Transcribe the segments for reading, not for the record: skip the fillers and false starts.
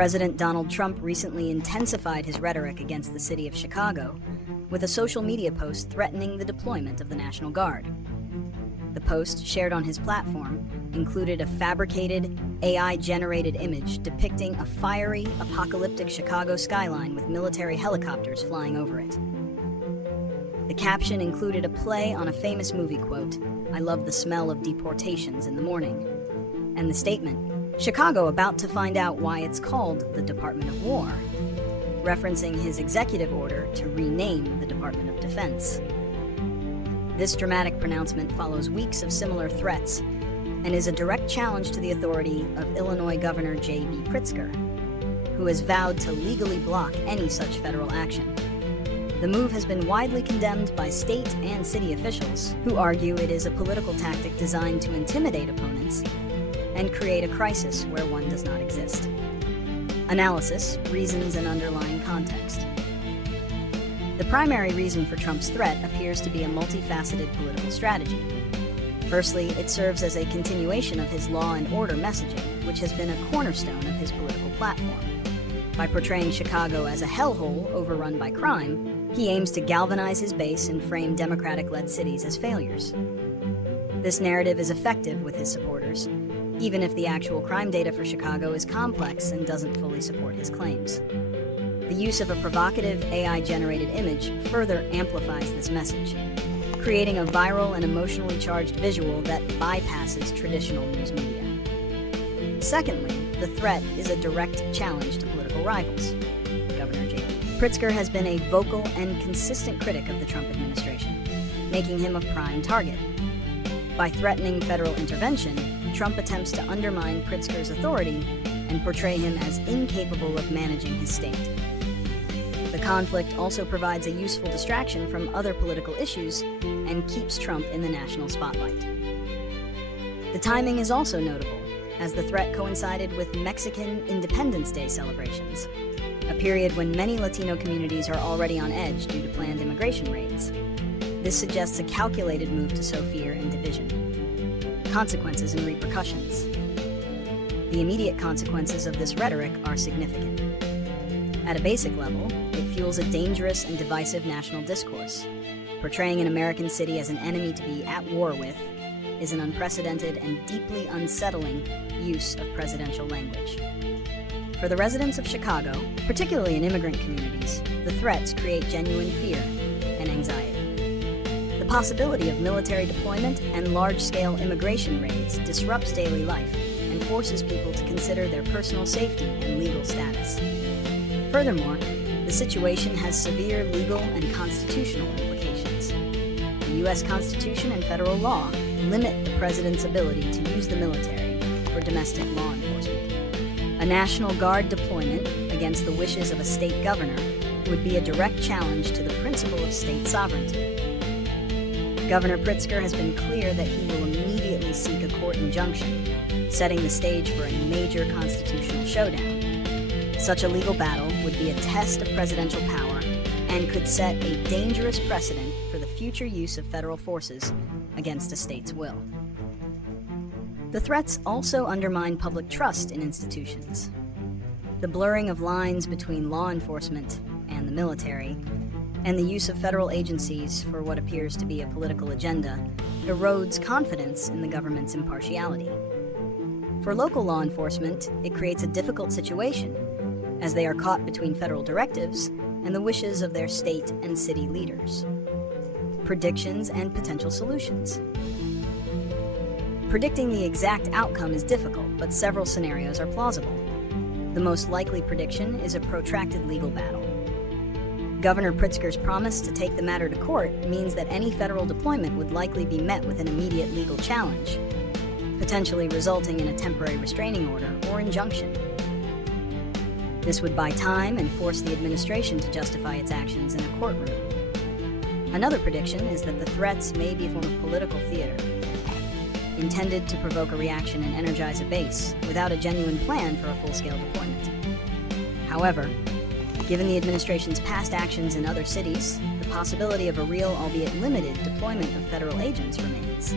President Donald Trump recently intensified his rhetoric against the city of Chicago with a social media post threatening the deployment of the National Guard. The post, shared on his platform, included a fabricated, AI-generated image depicting a fiery, apocalyptic Chicago skyline with military helicopters flying over it. The caption included a play on a famous movie quote, "I love the smell of deportations in the morning," and the statement, "Chicago about to find out why it's called the Department of War," referencing his executive order to rename the Department of Defense. This dramatic pronouncement follows weeks of similar threats and is a direct challenge to the authority of Illinois Governor J.B. Pritzker, who has vowed to legally block any such federal action. The move has been widely condemned by state and city officials, who argue it is a political tactic designed to intimidate opponents and create a crisis where one does not exist. Analysis, reasons, and underlying context. The primary reason for Trump's threat appears to be a multifaceted political strategy. Firstly, it serves as a continuation of his law and order messaging, which has been a cornerstone of his political platform. By portraying Chicago as a hellhole overrun by crime, he aims to galvanize his base and frame Democratic-led cities as failures. This narrative is effective with his supporters, even if the actual crime data for Chicago is complex and doesn't fully support his claims. The use of a provocative AI-generated image further amplifies this message, creating a viral and emotionally charged visual that bypasses traditional news media. Secondly, the threat is a direct challenge to political rivals. Governor J.B. Pritzker has been a vocal and consistent critic of the Trump administration, making him a prime target. By threatening federal intervention, Trump attempts to undermine Pritzker's authority and portray him as incapable of managing his state. The conflict also provides a useful distraction from other political issues and keeps Trump in the national spotlight. The timing is also notable, as the threat coincided with Mexican Independence Day celebrations, a period when many Latino communities are already on edge due to planned immigration raids. This suggests a calculated move to sow fear and division. Consequences and repercussions. The immediate consequences of this rhetoric are significant. At a basic level, it fuels a dangerous and divisive national discourse. Portraying an American city as an enemy to be at war with is an unprecedented and deeply unsettling use of presidential language. For the residents of Chicago, particularly in immigrant communities, the threats create genuine fear and anxiety. The possibility of military deployment and large-scale immigration raids disrupts daily life and forces people to consider their personal safety and legal status. Furthermore, the situation has severe legal and constitutional implications. The U.S. Constitution and federal law limit the president's ability to use the military for domestic law enforcement. A National Guard deployment against the wishes of a state governor would be a direct challenge to the principle of state sovereignty. Governor Pritzker has been clear that he will immediately seek a court injunction, setting the stage for a major constitutional showdown. Such a legal battle would be a test of presidential power and could set a dangerous precedent for the future use of federal forces against a state's will. The threats also undermine public trust in institutions. The blurring of lines between law enforcement and the military, and the use of federal agencies for what appears to be a political agenda, erodes confidence in the government's impartiality. For local law enforcement, it creates a difficult situation, as they are caught between federal directives and the wishes of their state and city leaders. Predictions and potential solutions. Predicting the exact outcome is difficult, but several scenarios are plausible. The most likely prediction is a protracted legal battle. Governor Pritzker's promise to take the matter to court means that any federal deployment would likely be met with an immediate legal challenge, potentially resulting in a temporary restraining order or injunction. This would buy time and force the administration to justify its actions in a courtroom. Another prediction is that the threats may be a form of political theater, intended to provoke a reaction and energize a base, without a genuine plan for a full-scale deployment. However, given the administration's past actions in other cities, the possibility of a real, albeit limited, deployment of federal agents remains.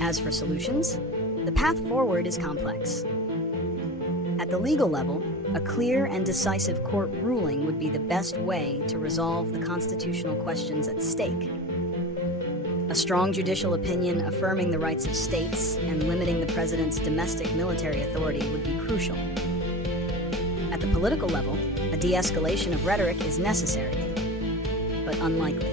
As for solutions, the path forward is complex. At the legal level, A clear and decisive court ruling would be the best way to resolve the constitutional questions at stake. A strong judicial opinion affirming the rights of states and limiting the president's domestic military authority would be crucial. At the political level, a de-escalation of rhetoric is necessary, but unlikely.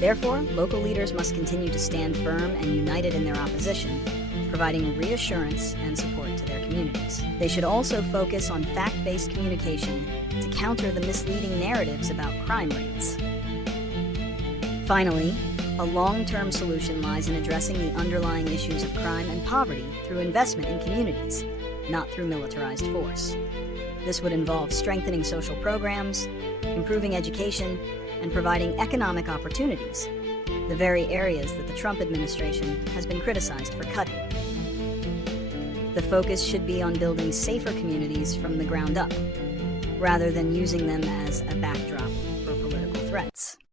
Therefore, local leaders must continue to stand firm and united in their opposition, providing reassurance and support to their communities. They should also focus on fact-based communication to counter the misleading narratives about crime rates. Finally, a long-term solution lies in addressing the underlying issues of crime and poverty through investment in communities, not through militarized force. This would involve strengthening social programs, improving education, and providing economic opportunities, the very areas that the Trump administration has been criticized for cutting. The focus should be on building safer communities from the ground up, rather than using them as a backdrop